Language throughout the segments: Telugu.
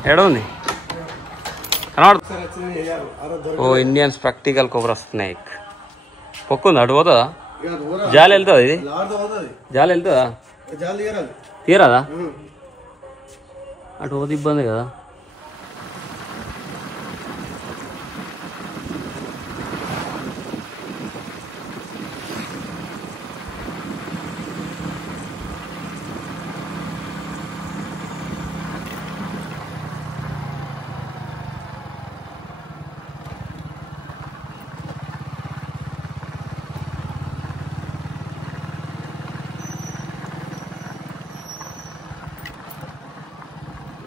ఎక్కడ ఉంది ఓ ఇండియన్ స్పెక్టికల్ కోబ్రా స్నేక్ పొక్కుంది అటు పోతుందా జాలి వెళ్తుందా ఇది జాలి వెళ్తుందా తీరాదా అటు పోతే ఇబ్బంది కదా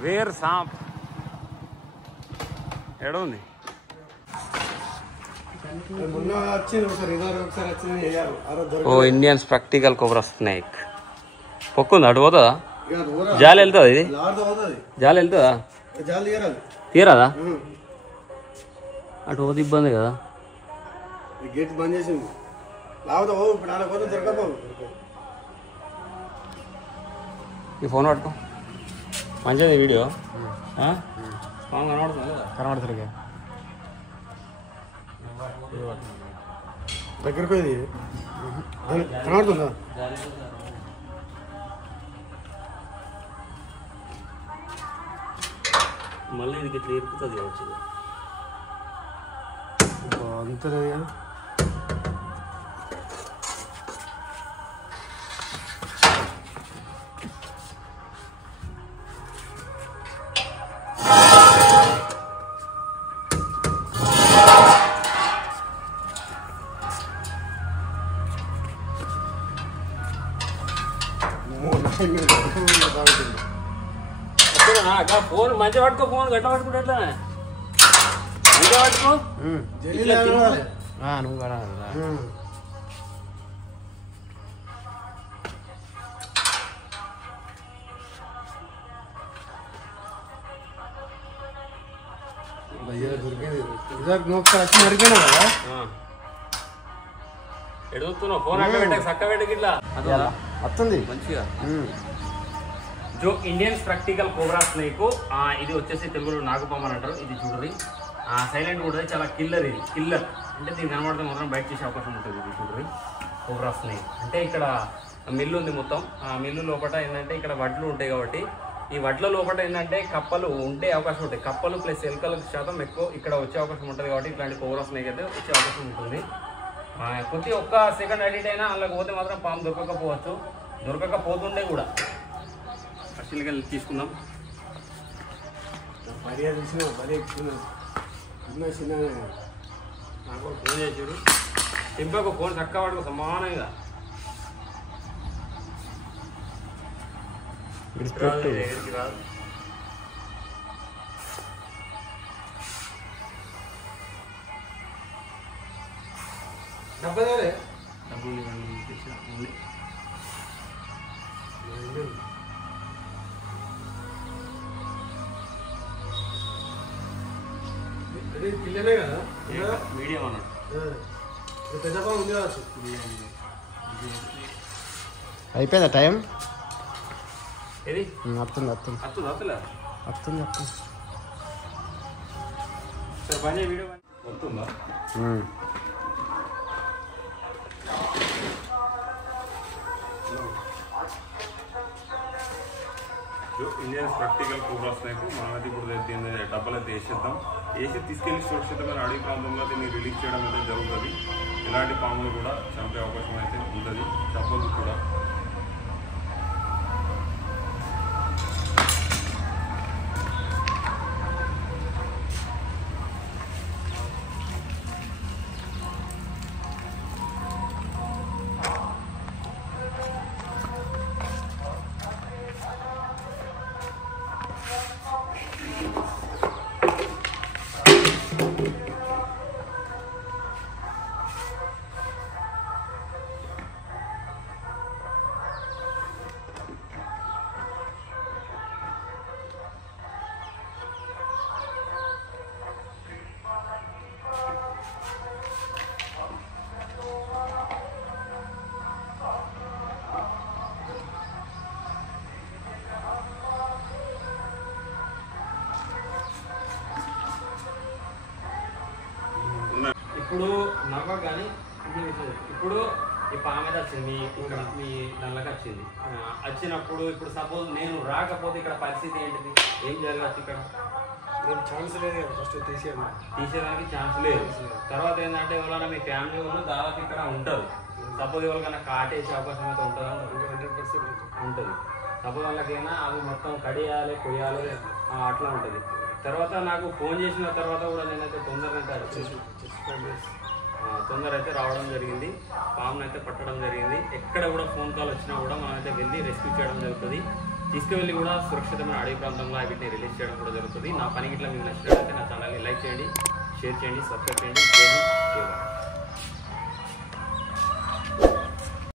వేర్ సాంప్ ఎక్కడ ఉంది ఓ ఇండియన్ స్పెక్టికల్ కోబ్రా స్నేక్ పొక్కుంది అటు పోతుందా జాలి వెళ్తుందా ఇది జాలి వెళ్తుందా తీరాదా అటు పోతే ఇబ్బంది కదా గేట్ బంద్ చేసింది ఈ ఫోన్ పట్టుకో మంచిది వీడియో కనబడుతుంది దగ్గరకు పోయింది కనబడుతుందా మళ్ళీ ఇది ఇట్లా ఇరుకుతుంది వచ్చింది అంత ఫోన్ మంచిగా పట్టుకో ఫోన్ గట్ట పట్టుకుంటే ఎట్లా మంచిగా పట్టుకో నువ్వు కూడా ఎడుగుతున్నావు ఫోన్ అక్క పెట్టక చక్క పెట్టకి ఇట్లా వస్తుంది మంచిగా జో ఇండియన్ స్పెక్టికల్ కోబ్రా స్నేక్ ఇది వచ్చేసి తెలుగులో నాగుపాము అని అంటారు. ఇది చూడరి సైలెంట్ కూడా చాలా కిల్లర్. ఇది కిల్లర్ అంటే దీన్ని కనబడితే మాత్రం బయట చేసే అవకాశం ఉంటుంది. ఇది చూడరి కోబ్రా స్నేక్ అంటే ఇక్కడ మిల్లు ఉంది మొత్తం. ఆ మిల్లు లోపల ఏంటంటే ఇక్కడ వడ్లు ఉంటాయి కాబట్టి ఈ వడ్ల లోపల ఏంటంటే కప్పలు ఉండే అవకాశం ఉంటాయి. కప్పలు ప్లస్ ఎలుకల శాతం ఎక్కువ ఇక్కడ వచ్చే అవకాశం ఉంటుంది కాబట్టి ఇట్లాంటి కోబ్రా స్నేక్ అయితే వచ్చే అవకాశం ఉంటుంది. కొద్ది ఒక్క సెకండ్ ఎడిట్ అయినా అందులోకి పోతే మాత్రం పాము దొరకకపోవచ్చు. దొరకకపోతుండే కూడా అసలుగా తీసుకుందాం. నాకు ఫోన్ చేసాడు టింపకు ఫోన్ చక్క వాడుకో సమానంగా దగ్గరికి రాదు. డబ్బులు పిల్లనే కదా మీడియం అన్నాడు. పెద్ద పాము ఉంది కావచ్చు. అయిపోయిందా టైం? ఏది వస్తుంది వస్తుంది వస్తుంది వస్తుందా వస్తుంది వస్తుంది సరే పని వీడియో వస్తుందా? ఇండియన్ స్పెక్టికల్ కోబ్రా స్నేక్ మనమైతే ఇప్పుడు దీన్ని డబ్బాలు అయితే వేసేద్దాం. వేసి తీసుకెళ్లి సురక్షితమైన అడవి ప్రాంతంలో దీన్ని రిలీజ్ చేయడం అయితే జరుగుతుంది. ఇలాంటి పాములు కూడా చంపే అవకాశం అయితే ఉంటుంది. డబ్బాలు కూడా ఇప్పుడు నవ్వ కానీ ఇప్పుడు ఈ పాము మీద వచ్చింది మీ ఇక్కడ మీ దానిలోకి వచ్చింది వచ్చినప్పుడు ఇప్పుడు సపోజ్ నేను రాకపోతే ఇక్కడ పరిస్థితి ఏంటిది ఏం జరగచ్చు ఇక్కడ ఛాన్స్ లేదు ఫస్ట్ తీసేదానికి ఛాన్స్ లేదు తర్వాత ఏంటంటే ఎవరైనా మీ ఫ్యామిలీ వాళ్ళు దాదాపు ఇక్కడ ఉంటారు సపోజ్ ఎవరికైనా కాటేసే అవకాశం అయితే ఉంటుందా 100% ఉంటుంది సపోజ్ వాళ్ళకైనా అవి మొత్తం కడియాలి కొయ్యాలి అట్లా ఉంటుంది తర్వాత నాకు ఫోన్ చేసిన తర్వాత కూడా నేనైతే తొందర అయితే రావడం జరిగింది పామును అయితే పట్టడం జరిగింది ఎక్కడ కూడా ఫోన్ కాల్ వచ్చినా కూడా మనమైతే వెళ్ళి రెస్క్యూ చేయడం జరుగుతుంది తీసుకువెళ్ళి కూడా సురక్షితమైన అడవి ప్రాంతంలో వీటిని రిలీజ్ చేయడం కూడా జరుగుతుంది నా పని ఇట్లా మీకు నచ్చినట్లయితే నా ఛానల్ని లైక్ చేయండి షేర్ చేయండి సబ్స్క్రైబ్ చేయండి